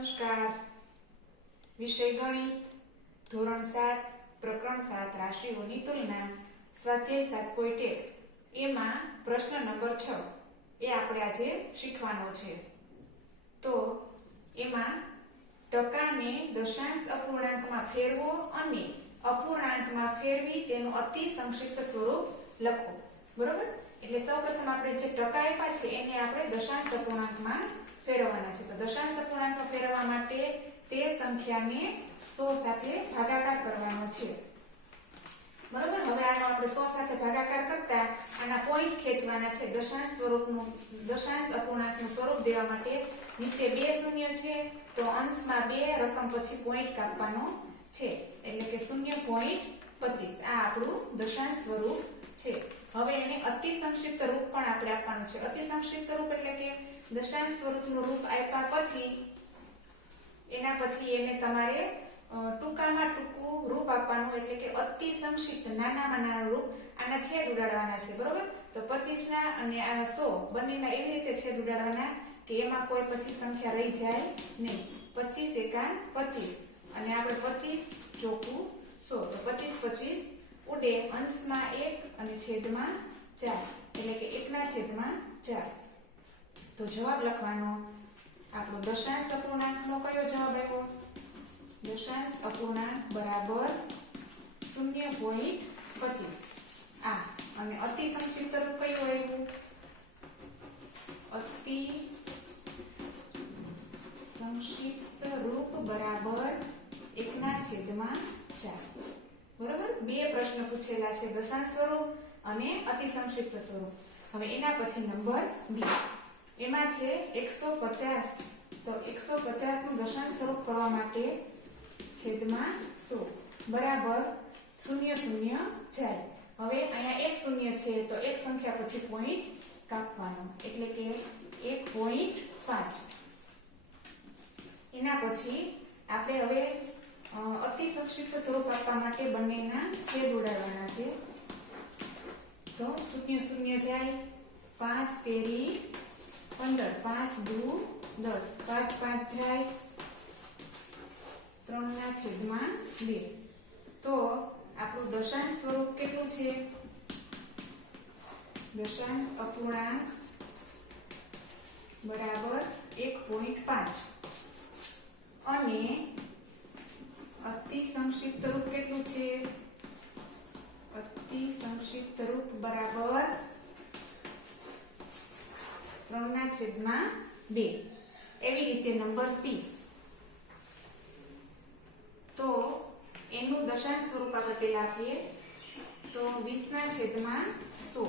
નમસ્કાર. વિષય ગણિત, ધોરણ 7, પ્રકરણ 7 રાશિઓની તુલના, સ્વાધ્યાય 7.1 એમાં પ્રશ્ન નંબર 6 એ આપણે આજે શીખવાનો છે. તો એમાં ટકાને દશાંશ અપૂર્ણાંકમાં ફેરવો અને અપૂર્ણાંકમાં ફેરવી તેનું અતિ સંક્ષિપ્ત સ્વરૂપ લખો. બરોબર? એટલે સૌપ્રથમ આપણે જે ટકા આપ્યા છે એને આપણે દશાંશ અપૂર્ણાંકમાં ફેરવવાના છે. તો દશાંશ અપૂર્ણાંકમાં ફેરવવા માટે તે સંખ્યાને 100 સાથે ભાગાકાર કરવાનો છે. બરોબર? હવે આનો આપણે 100 સાથે ભાગાકાર કરતા આના પોઈન્ટ ખેંચવાના છે. દશાંશ અપૂર્ણાંકનું સ્વરૂપ દેવા માટે નીચે 2 શૂન્ય છે તો અંશમાં 2 રકમ પછી પોઈન્ટ કાપવાનો છે, એટલે કે 0.25. આ આપણું દશાંશ સ્વરૂપ છે. હવે એને અતિ સંક્ષિપ્ત રૂપ પણ આપણે આપવાનું છે. અતિ સંક્ષિપ્ત રૂપ એટલે કે દશાંશ સ્વરૂપનું રૂપ આપ્યા પછી એના પછી એને તમારે ટૂંકામાં ટૂંકું રૂપ આપવાનું, એટલે કે અતિ સંક્ષિપ્ત નાનામાં નાનું રૂપ. આના છેદ ઉડાડવાના છે. બરોબર? તો 25 ના અને આ 100 બંનેના એવી રીતે છેદ ઉડાડવાના કે એમાં કોઈ પછી સંખ્યા રહી જાય નહીં. 25 એકા 25 અને આપણે 25 ચોકું 100. તો 25 ઉડે, અંશમાં 1 અને છેદમાં 4, એટલે કે 1/4. તો જવાબ લખવાનો આપણો દશાંશ અપૂર્ણાંકનો કયો જવાબ આવ્યો? દશાંશ અપૂર્ણાંક બરાબર 0.25. આ અને અતિ સંક્ષિપ્ત રૂપ કયું આવ્યું? અતિ સંક્ષિપ્ત રૂપ બરાબર 1/4. બરોબર? બે પ્રશ્ન પૂછેલા છે, દશાંશ સ્વરૂપ અને અતિ સંક્ષિપ્ત સ્વરૂપ. હવે એના પછી નંબર 2 એમાં છે 150. તો 150 નું દશાંશ સ્વરૂપ કરવા માટે છેદમાં 100 બરાબર 0 જાય. હવે અહીંયા એક શૂન્ય છે તો એક સંખ્યા પછી પોઈન્ટ કાપવાનો, એટલે કે 1.5. એના પછી આપણે હવે અતિ સંક્ષિપ્ત સ્વરૂપ આપવા માટે બંનેના છેદ ઉડાડવાના છે. તો 0 જાય, 5 તેરી 15, 5 દુ 10, 5 5 જાય, 3/2. તો આપણું દશાંશ સ્વરૂપ કેટલું છે? દશાંશ અપૂર્ણાંક બરાબર 1.5 અને અતિ સંક્ષિપ્ત રૂપ કેટલું છે? અતિ સંક્ષિપ્ત રૂપ બરાબર 3/2. એવી રીતે નંબર C. તો એનું દશાંશ સ્વરૂપ આપણે પેલા આપીએ તો 20/100.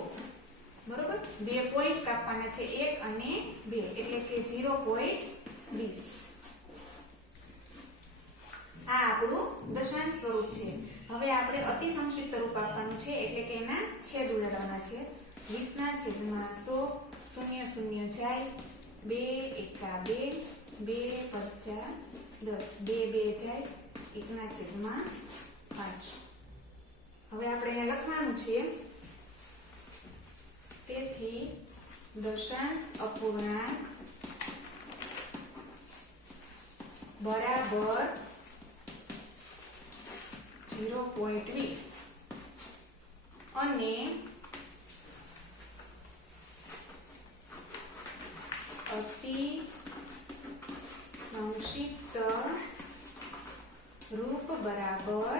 બરોબર? 2 પોઈન્ટ કાપવાના છે, 1 અને 2, એટલે કે 0.20. આ આપણું દશાંશ સ્વરૂપ છે. હવે આપણે અતિ સંક્ષિપ્ત રૂપ આપવાનું છે, એટલે કે એના છેદ ઉડાડવાના છે. 20/100, 0 જાય, 2 એકા 2, 2 પંચા 10, 2 જાય, 1/5. હવે આપણે અહીંયા લખવાનું છે, તેથી દશાંશ અપૂર્ણાંક બરાબર 0.20 અને અતિ સંક્ષિપ્ત રૂપ બરાબર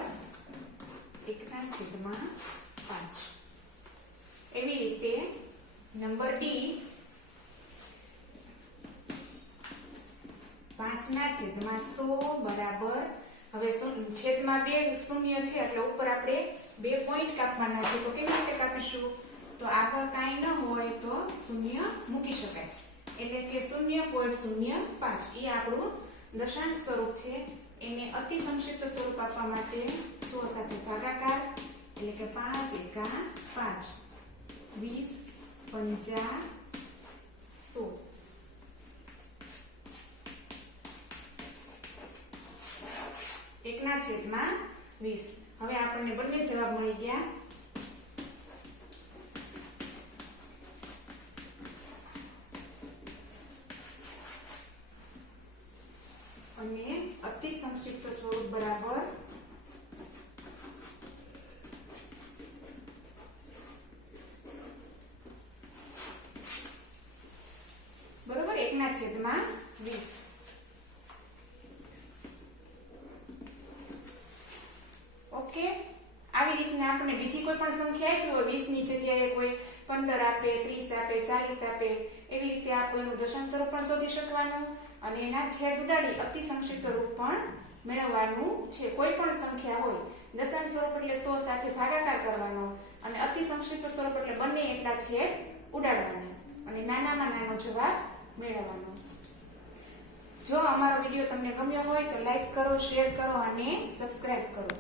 1/5. એવી રીતે નંબર D 5/100 બરાબર, હવે છેદમાં 2 શૂન્ય છે એટલે ઉપર આપણે 2 પોઈન્ટ કાપવાના છે. તો કેવી રીતે કાપીશું? તો આગળ કાંઈ ન હોય તો શૂન્ય મૂકી શકાય, એટલે કે 0.05. એ આપણું દશાંશ સ્વરૂપ છે. એને અતિ સંક્ષિપ્ત સ્વરૂપ આપવા માટે 100 સાથે ભાગાકાર, એટલે કે 5 એકા 5, 20 પંચા 100. એકના છેદમાં 20. હવે આપણને બંને જવાબ મળી ગયા. અને અતિ સંક્ષિપ્ત સ્વરૂપ બરાબર બરોબર 1/20. ઓકે, આવી રીતના આપણે બીજી કોઈ પણ સંખ્યા આપી હોય 20 ની જગ્યાએ કોઈ 15 આપે, 30 આપે, 40 આપે, એવી રીતે આપણે એનું દશાંશ સ્વરૂપ પણ શોધી શકવાનું અને એના છેદ ઉડાડી અતિ સંક્ષિપ્ત રૂપ પણ મેળવવાનું છે. કોઈ પણ સંખ્યા હોય દશાંશ સ્વરૂપ એટલે 100 સાથે ભાગાકાર કરવાનો અને અતિ સંક્ષિપ્ત સ્વરૂપ એટલે બંને એટલા છેદ ઉડાડવાના અને નાનામાં નાનો જવાબ મેળવવાનો. જો અમારો વિડીયો તમને ગમ્યો હોય તો લાઈક કરો, શેર કરો અને સબસ્ક્રાઇબ કરો.